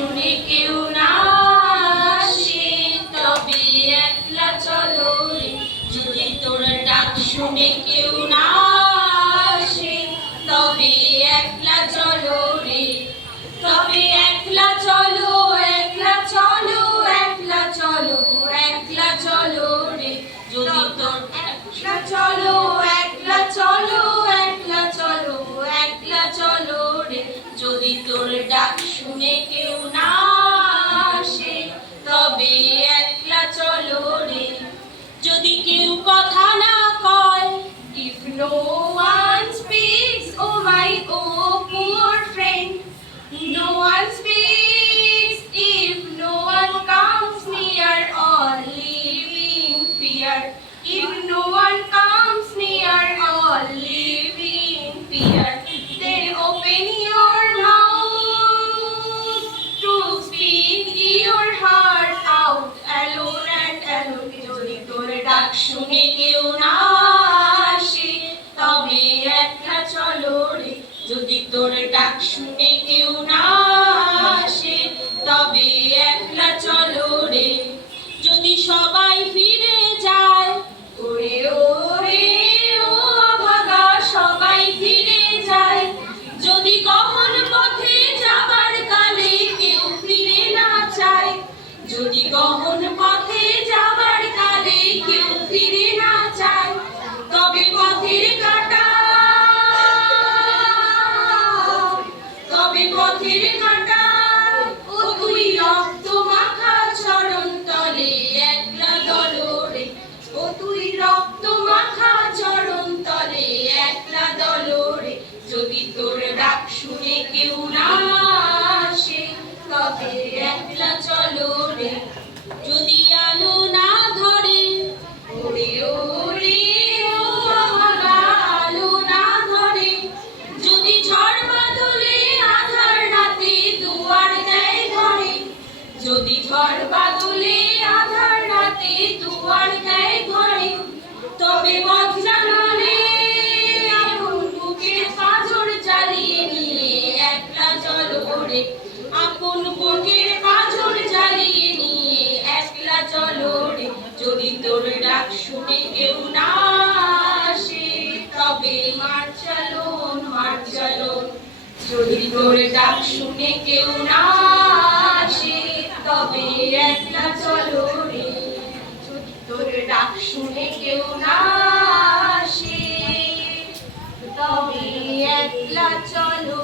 শুনে কেউ না আসে তবে একলা চলো রে। যদি তোর ডাক শুনে কেউ না আসে তবে একলা চলো রে। তবে একলা চলো, একলা চলো, একলা চলো, একলা চলো রে। যদি তোর একলা চলো, একলা চলো, একলা চলো, একলা চলো রে। যদি তোর ডাক শুনে কেউ না আসে তবে একলা চলো রে। যদি কেউ কথা না কয়, if no one speaks, oh my oh poor friend, no one speaks, if no one comes near, all live in fear. If no one comes near, all live in fear. Then open your mouth to speak your heart out, alone and alone. যদি তোর ডাক শুনে কেউ না আসে তবে একলা চলো রে। যদি তোর ডাক শুনে কেউ না আসে তবে একলা চলো রে। যদি সবাই ফিরে যায়, ওরে ওরে ও অভাগা সবাই ফিরে যায়। যদি গহন পথে যাবার কালে কেউ ফিরে না চায়, যদি গহন পথে যাবার কালে কেউ ফিরে না চায়, তবে পথের কাঁটা, তবে পথের কাঁটা ও তুই রক্ত মাখা চরণ তলে একলা দলো রে। ও তুই রক্ত মাখা চরণ তলে একলা দলো রে। যদি তোর ডাক শুনে কেউ না আসে তবে একলা চলো রে। যদি আলো না ধরে, ওরে ওরে ও অভাগা আলো না ধরে। যদি ঝড় বাদলে আধার রাতে দুয়ার দেয় ঘরে, যদি ঝড় বাদলে আধার রাতে দুয়ার দেয় ঘরে, তবে পথ জানালে আপন বুকের পাঁজর জ্বালিয়ে নিয়ে একলা চলো রে। আপন বুকের পাঁজর জ্বালিয়ে নিয়ে একলা চলো রে। যদি তোর ডাক শুনে কেউ না আসে তবে মার চলো, মার চলো। যদি তোর ডাক শুনে কেউ না আসে তবে একলা চলো রে। যদি তোর ডাক শুনে কেউ না আসে তবে একলা চলো।